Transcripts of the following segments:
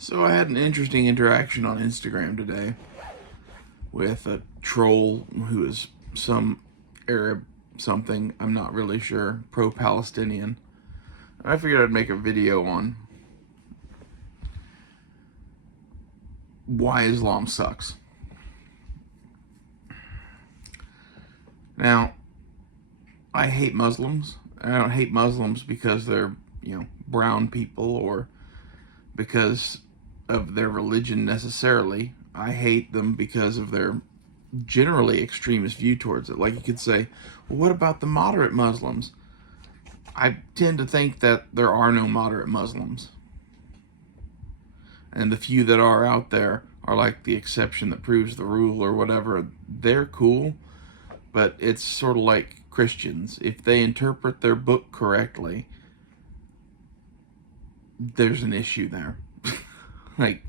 So I had an interesting interaction on Instagram today with a troll who is some Arab something, I'm not really sure, pro-Palestinian. I figured I'd make a video on why Islam sucks. Now, I hate Muslims. I don't hate Muslims because they're, brown people or because of their religion necessarily. I hate them because of their generally extremist view towards it. Like you could say, well, what about the moderate Muslims? I tend to think that there are no moderate Muslims. And the few that are out there are like the exception that proves the rule or whatever. They're cool, but it's sort of like Christians. If they interpret their book correctly, there's an issue there. Like,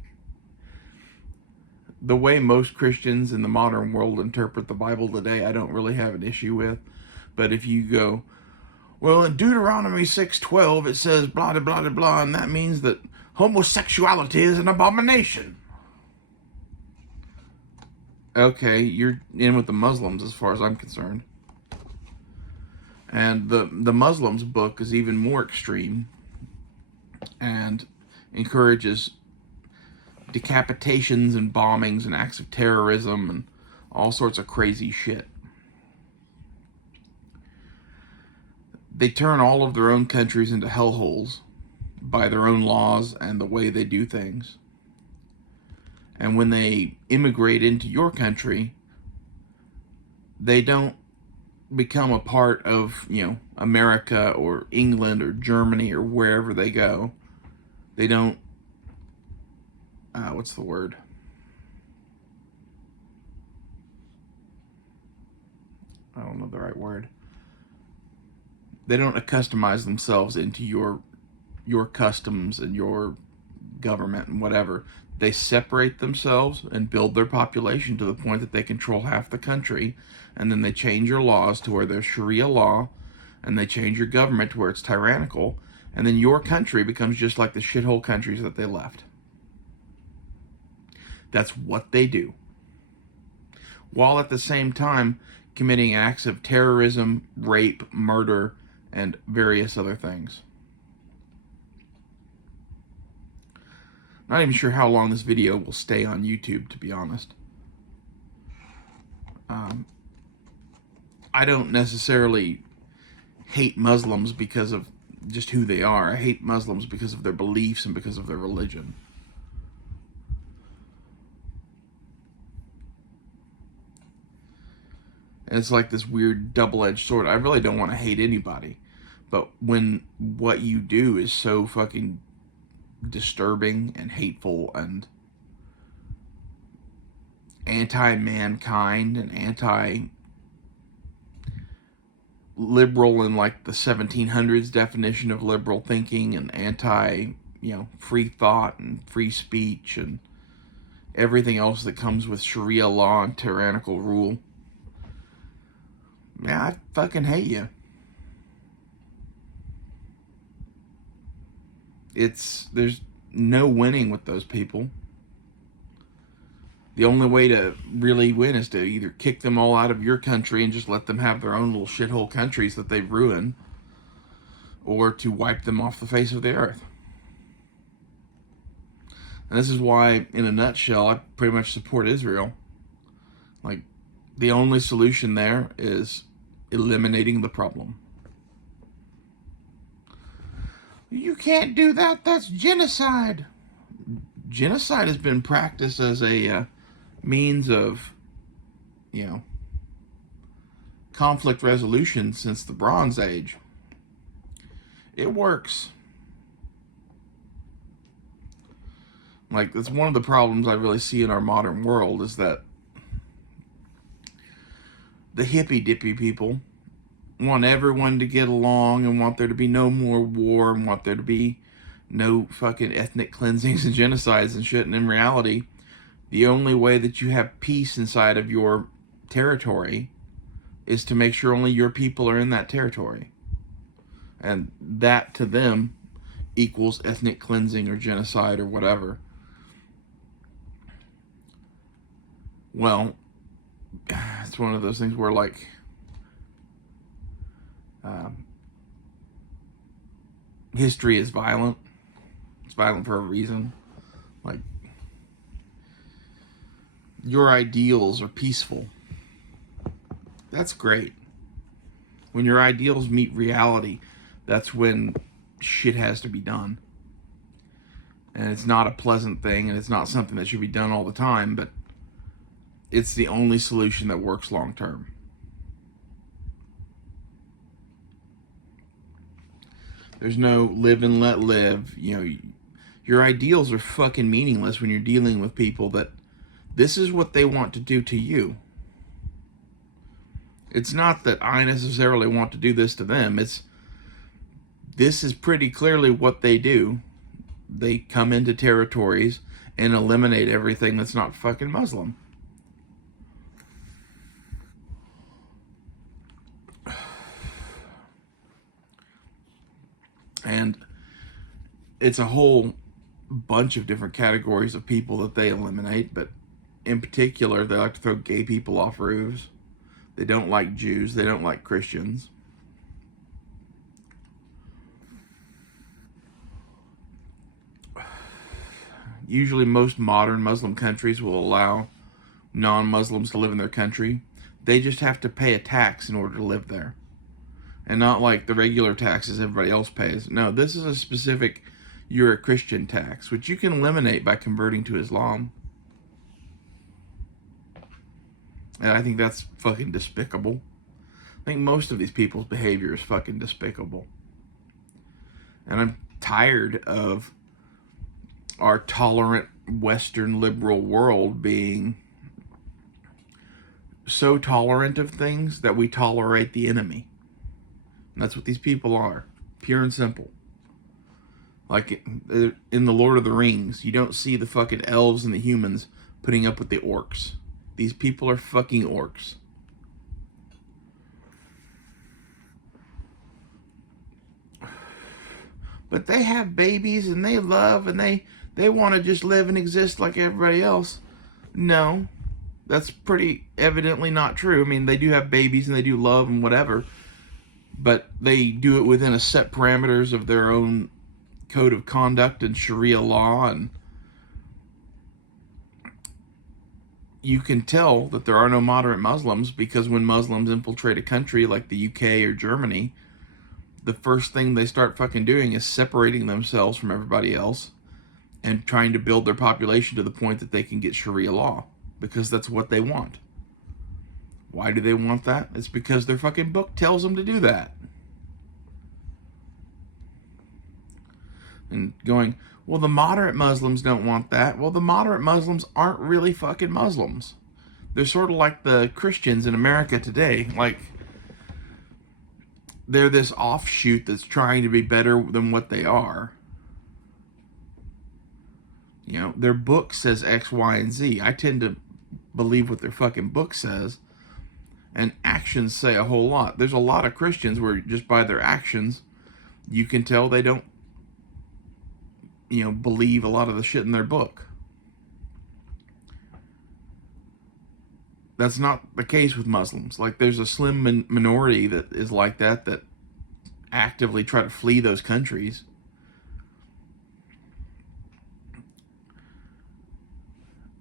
the way most Christians in the modern world interpret the Bible today, I don't really have an issue with. But if you go, well, in Deuteronomy 6:12, it says blah, blah, blah, blah, and that means that homosexuality is an abomination. Okay, you're in with the Muslims as far as I'm concerned. And the Muslims' book is even more extreme and encourages decapitations and bombings and acts of terrorism and all sorts of crazy shit. They turn all of their own countries into hellholes by their own laws and the way they do things. And when they immigrate into your country, they don't become a part of, America or England or Germany or wherever they go. They don't, what's the word? I don't know the right word. They don't accustomize themselves into your customs and your government and whatever. They separate themselves and build their population to the point that they control half the country, and then they change your laws to where there's Sharia law, and they change your government to where it's tyrannical, and then your country becomes just like the shithole countries that they left. That's what they do. While at the same time committing acts of terrorism, rape, murder, and various other things. Not even sure how long this video will stay on YouTube, to be honest. I don't necessarily hate Muslims because of just who they are. I hate Muslims because of their beliefs and because of their religion. And it's like this weird double-edged sword. I really don't want to hate anybody. But when what you do is so fucking disturbing and hateful and anti-mankind and anti-liberal in like the 1700s definition of liberal thinking and free thought and free speech and everything else that comes with Sharia law and tyrannical rule, man, I fucking hate you. There's no winning with those people. The only way to really win is to either kick them all out of your country and just let them have their own little shithole countries that they've ruined, or to wipe them off the face of the earth. And this is why, in a nutshell, I pretty much support Israel. Like, the only solution there is eliminating the problem. You can't do that. That's genocide. Genocide has been practiced as a means of, conflict resolution since the Bronze Age. It works. Like, that's one of the problems I really see in our modern world is that the hippy-dippy people want everyone to get along and want there to be no more war and want there to be no fucking ethnic cleansings and genocides and shit. And in reality, the only way that you have peace inside of your territory is to make sure only your people are in that territory. And that, to them, equals ethnic cleansing or genocide or whatever. Well, it's one of those things where, like, history is violent. It's violent for a reason. Like, your ideals are peaceful. That's great. When your ideals meet reality, that's when shit has to be done. And it's not a pleasant thing, and it's not something that should be done all the time, but it's the only solution that works long term. There's no live and let live. You know, your ideals are fucking meaningless when you're dealing with people that this is what they want to do to you. It's not that I necessarily want to do this to them. This is pretty clearly what they do. They come into territories and eliminate everything that's not fucking Muslim. And it's a whole bunch of different categories of people that they eliminate, but in particular, they like to throw gay people off roofs. They don't like Jews. They don't like Christians. Usually most modern Muslim countries will allow non-Muslims to live in their country. They just have to pay a tax in order to live there. And not like the regular taxes everybody else pays. No, this is a specific, you're a Christian tax, which you can eliminate by converting to Islam. And I think that's fucking despicable. I think most of these people's behavior is fucking despicable. And I'm tired of our tolerant Western liberal world being so tolerant of things that we tolerate the enemy. And that's what these people are. Pure and simple. Like in the Lord of the Rings, you don't see the fucking elves and the humans putting up with the orcs. These people are fucking orcs. But they have babies and they love and they want to just live and exist like everybody else. No, that's pretty evidently not true. I mean, they do have babies and they do love and whatever, but they do it within a set parameters of their own code of conduct and Sharia law. And you can tell that there are no moderate Muslims because when Muslims infiltrate a country like the UK or Germany, the first thing they start fucking doing is separating themselves from everybody else and trying to build their population to the point that they can get Sharia law, because that's what they want. Why do they want that? It's because their fucking book tells them to do that. And going, well, the moderate Muslims don't want that. Well, the moderate Muslims aren't really fucking Muslims. They're sort of like the Christians in America today. Like, they're this offshoot that's trying to be better than what they are. You know, their book says X, Y, and Z. I tend to believe what their fucking book says. And actions say a whole lot. There's a lot of Christians where just by their actions, you can tell they don't, believe a lot of the shit in their book. That's not the case with Muslims. Like, there's a slim minority that is like that actively try to flee those countries.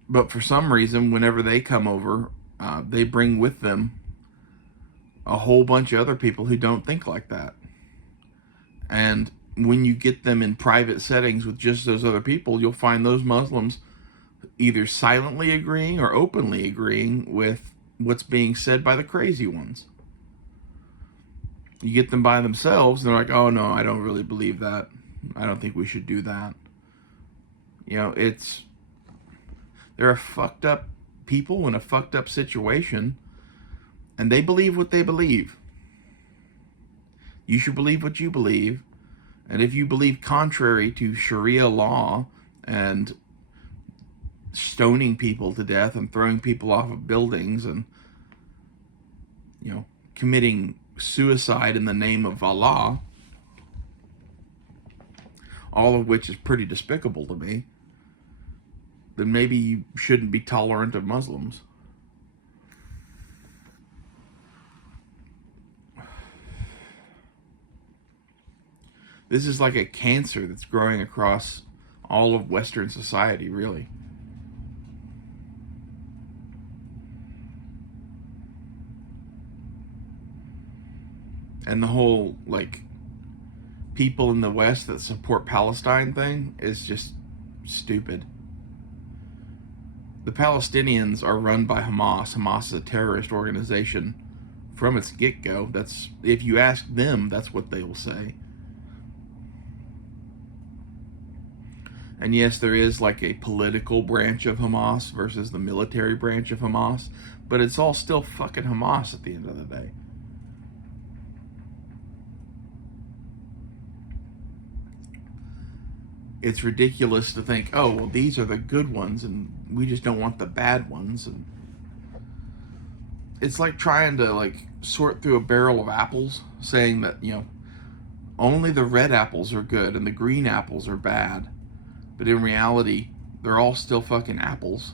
But for some reason, whenever they come over, they bring with them a whole bunch of other people who don't think like that. And when you get them in private settings with just those other people, you'll find those Muslims either silently agreeing or openly agreeing with what's being said by the crazy ones. You get them by themselves, they're like, oh no, I don't really believe that. I don't think we should do that. They're a fucked up people in a fucked up situation, and they believe what they believe. You should believe what you believe, and if you believe contrary to Sharia law and stoning people to death and throwing people off of buildings and, committing suicide in the name of Allah, all of which is pretty despicable to me, then maybe you shouldn't be tolerant of Muslims. This is like a cancer that's growing across all of Western society, really. And the whole, like, people in the West that support Palestine thing is just stupid. The Palestinians are run by Hamas. Hamas is a terrorist organization from its get-go. That's, if you ask them, that's what they will say. And yes, there is like a political branch of Hamas versus the military branch of Hamas, but it's all still fucking Hamas at the end of the day. It's ridiculous to think, oh, well, these are the good ones and we just don't want the bad ones. And it's like trying to like sort through a barrel of apples, saying that, you know, only the red apples are good and the green apples are bad. But in reality, they're all still fucking apples.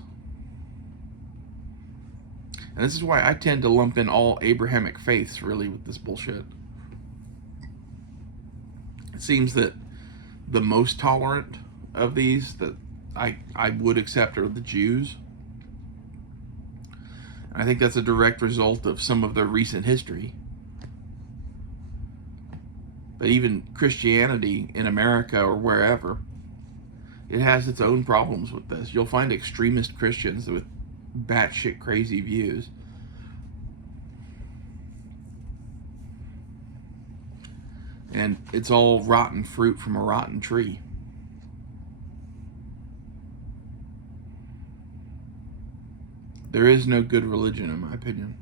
And this is why I tend to lump in all Abrahamic faiths, really, with this bullshit. It seems that the most tolerant of these that I would accept are the Jews. And I think that's a direct result of some of their recent history. But even Christianity in America or wherever, it has its own problems with this. You'll find extremist Christians with batshit crazy views. And it's all rotten fruit from a rotten tree. There is no good religion, in my opinion.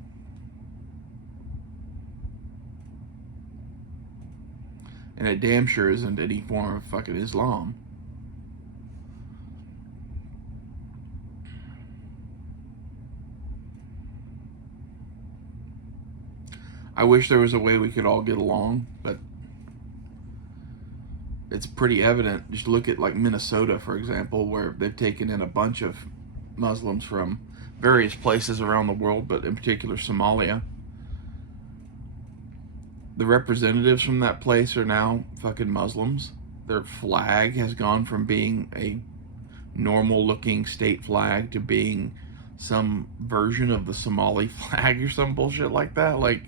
And it damn sure isn't any form of fucking Islam. I wish there was a way we could all get along, but it's pretty evident. Just look at like Minnesota, for example, where they've taken in a bunch of Muslims from various places around the world, but in particular Somalia. The representatives from that place are now fucking Muslims. Their flag has gone from being a normal looking state flag to being some version of the Somali flag or some bullshit like that. Like,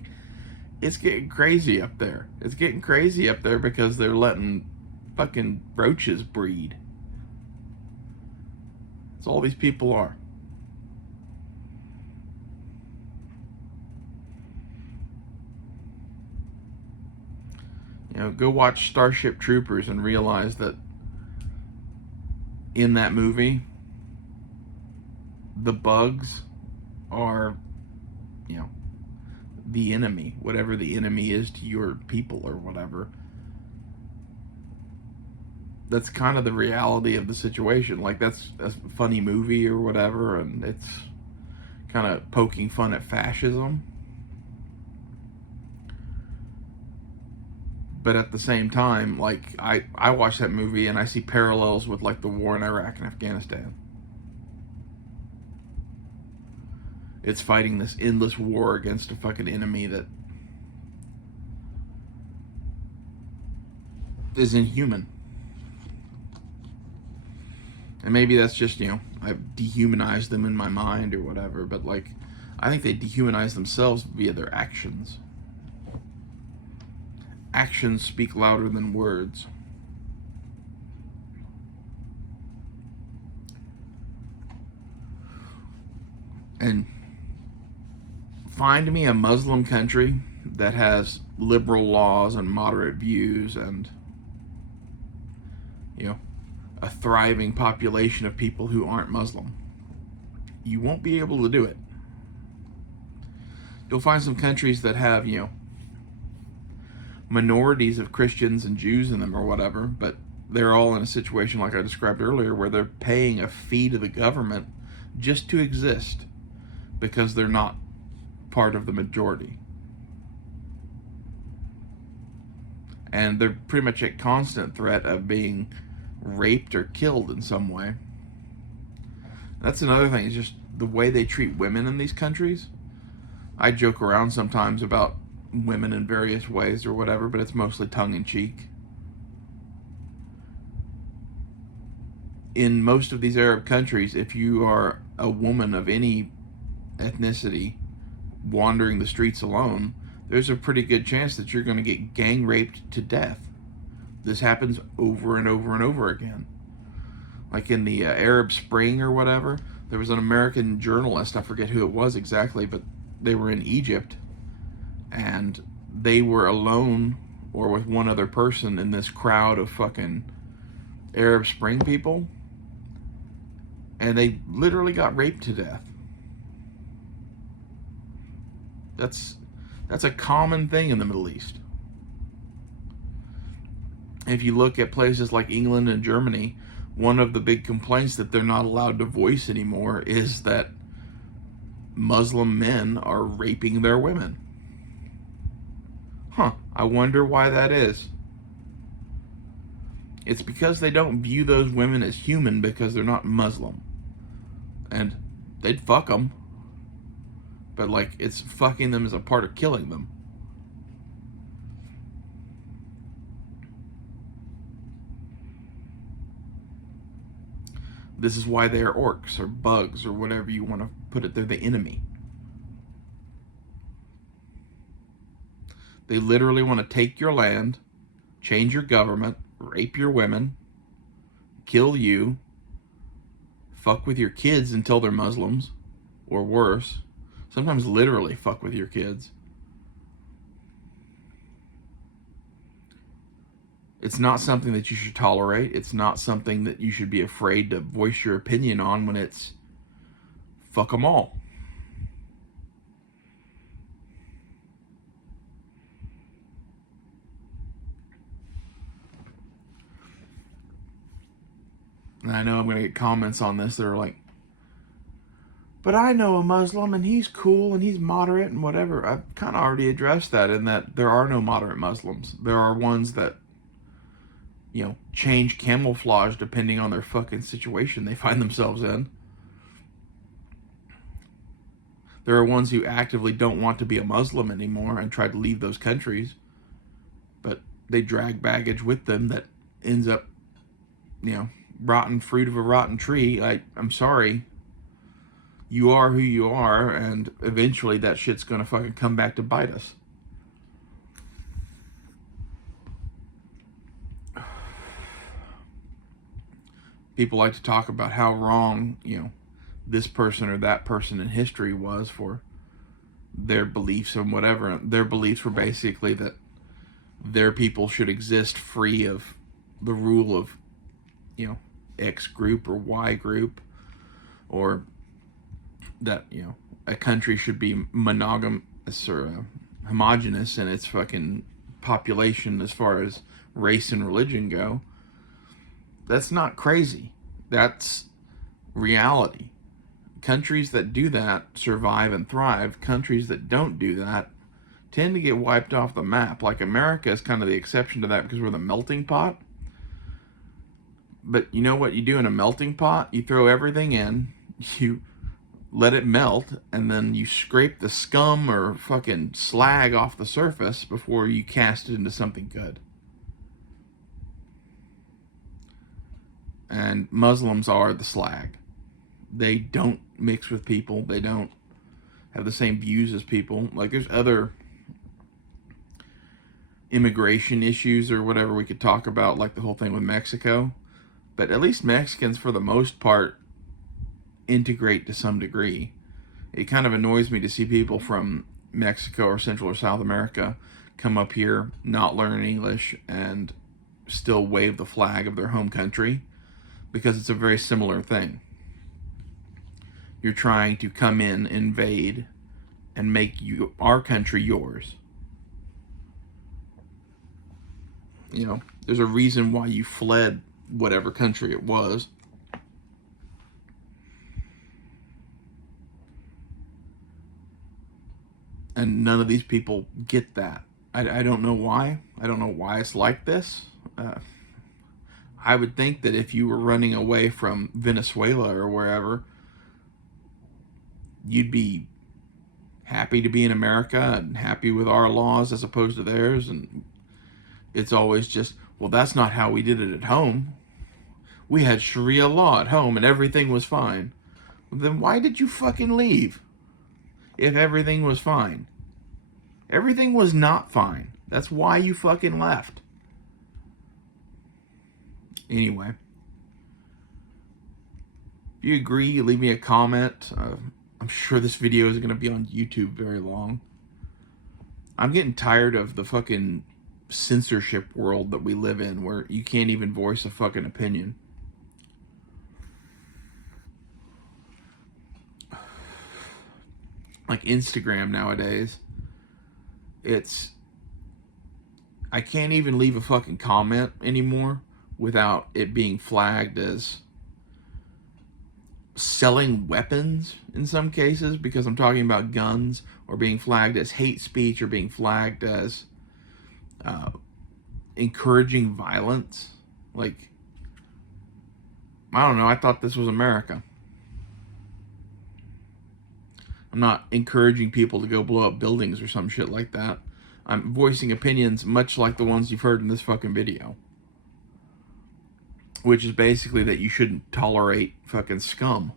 it's getting crazy up there. It's getting crazy up there because they're letting fucking roaches breed. That's all these people are. You know, go watch Starship Troopers and realize that in that movie, the bugs are, you know, the enemy, whatever the enemy is to your people or whatever. That's kind of the reality of the situation. Like, that's a funny movie or whatever, and it's kind of poking fun at fascism. But at the same time, like, I watch that movie and I see parallels with like the war in Iraq and Afghanistan. It's fighting this endless war against a fucking enemy that is inhuman. And maybe that's just, you know, I've dehumanized them in my mind or whatever, but like, I think they dehumanize themselves via their actions. Actions speak louder than words. And find me a Muslim country that has liberal laws and moderate views and, you know, a thriving population of people who aren't Muslim. You won't be able to do it. You'll find some countries that have, you know, minorities of Christians and Jews in them or whatever, but they're all in a situation like I described earlier where they're paying a fee to the government just to exist because they're not part of the majority. And they're pretty much at constant threat of being raped or killed in some way. That's another thing, is just the way they treat women in these countries. I joke around sometimes about women in various ways or whatever, but it's mostly tongue-in-cheek. in most of these Arab countries, if you are a woman of any ethnicity wandering the streets alone, there's a pretty good chance that you're going to get gang raped to death. This happens over and over and over again. Like in the Arab Spring or whatever, there was an American journalist, I forget who it was exactly, but they were in Egypt, and they were alone or with one other person in this crowd of fucking Arab Spring people, and they literally got raped to death. That's a common thing in the Middle East. If you look at places like England and Germany, one of the big complaints that they're not allowed to voice anymore is that Muslim men are raping their women. I wonder why that is. It's because they don't view those women as human because they're not Muslim. And they'd fuck them. But like, it's fucking them as a part of killing them. This is why they're orcs or bugs or whatever you want to put it. They're the enemy. They literally want to take your land, change your government, rape your women, kill you, fuck with your kids until they're Muslims, or worse. Sometimes literally fuck with your kids. It's not something that you should tolerate. It's not something that you should be afraid to voice your opinion on when it's fuck them all. And I know I'm going to get comments on this that are like, but I know a Muslim and he's cool and he's moderate and whatever. I've kind of already addressed that, in that there are no moderate Muslims. There are ones that, change camouflage depending on their fucking situation they find themselves in. There are ones who actively don't want to be a Muslim anymore and try to leave those countries, but they drag baggage with them that ends up, rotten fruit of a rotten tree. I'm sorry. You are who you are, and eventually that shit's gonna fucking come back to bite us. People like to talk about how wrong, this person or that person in history was for their beliefs and whatever. Their beliefs were basically that their people should exist free of the rule of, X group or Y group, or that, a country should be monogamous or homogenous in its fucking population as far as race and religion go. That's not crazy. That's reality. Countries that do that survive and thrive. Countries that don't do that tend to get wiped off the map. Like America is kind of the exception to that because we're the melting pot. But you know what you do in a melting pot? You throw everything in, you let it melt, and then you scrape the scum or fucking slag off the surface before you cast it into something good. And Muslims are the slag. They don't mix with people. They don't have the same views as people. Like, there's other immigration issues or whatever we could talk about, like the whole thing with Mexico. But at least Mexicans, for the most part, integrate to some degree. It kind of annoys me to see people from Mexico or Central or South America come up here, not learn English, and still wave the flag of their home country, because it's a very similar thing. You're trying to come in, invade, and make our country yours. There's a reason why you fled whatever country it was. And none of these people get that. I don't know why. I don't know why it's like this. I would think that if you were running away from Venezuela or wherever, you'd be happy to be in America and happy with our laws as opposed to theirs. And it's always just, well, that's not how we did it at home. We had Sharia law at home and everything was fine. Well, then why did you fucking leave if everything was fine? Everything was not fine. That's why you fucking left. Anyway, if you agree, leave me a comment. I'm sure this video isn't going to be on YouTube very long. I'm getting tired of the fucking censorship world that we live in, where you can't even voice a fucking opinion. Like Instagram nowadays, I can't even leave a fucking comment anymore without it being flagged as selling weapons in some cases, because I'm talking about guns, or being flagged as hate speech, or being flagged as encouraging violence. Like, I don't know, I thought this was America. I'm not encouraging people to go blow up buildings or some shit like that. I'm voicing opinions much like the ones you've heard in this fucking video. Which is basically that you shouldn't tolerate fucking scum.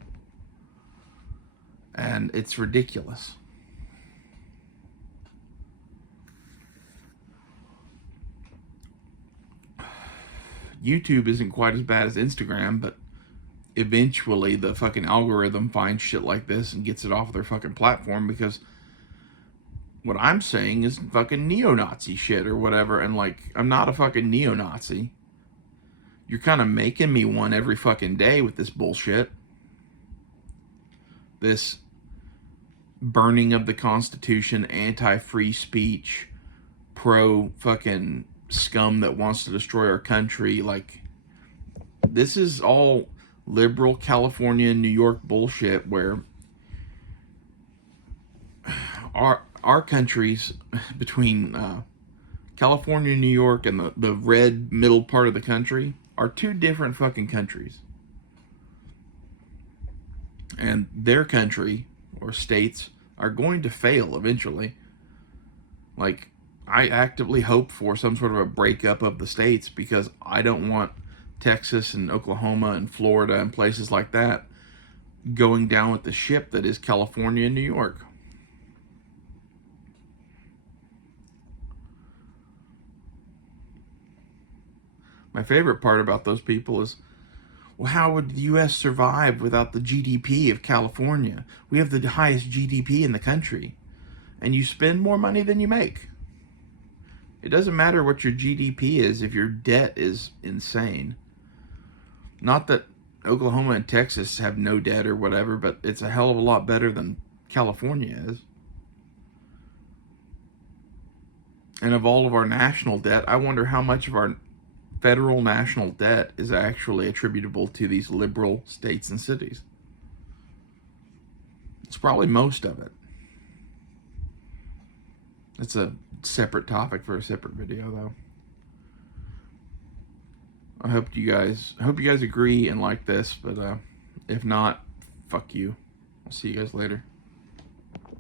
And it's ridiculous. YouTube isn't quite as bad as Instagram, but eventually the fucking algorithm finds shit like this and gets it off their fucking platform, because what I'm saying is fucking neo-Nazi shit or whatever, and like, I'm not a fucking neo-Nazi. You're kind of making me one every fucking day with this bullshit. This burning of the Constitution, anti-free speech, pro-fucking scum that wants to destroy our country. Like, this is all liberal California and New York bullshit, where our countries, between California and New York and the red middle part of the country, are two different fucking countries. And their country, or states, are going to fail eventually. Like, I actively hope for some sort of a breakup of the states, because I don't want Texas and Oklahoma and Florida and places like that going down with the ship that is California and New York. My favorite part about those people is, well, how would the U.S. survive without the GDP of California? We have the highest GDP in the country, and you spend more money than you make. It doesn't matter what your GDP is if your debt is insane. Not that Oklahoma and Texas have no debt or whatever, but it's a hell of a lot better than California is. And of all of our national debt, I wonder how much of our federal national debt is actually attributable to these liberal states and cities. It's probably most of it. It's a separate topic for a separate video, though. I hope you guys agree and like this, but if not, fuck you. I'll see you guys later.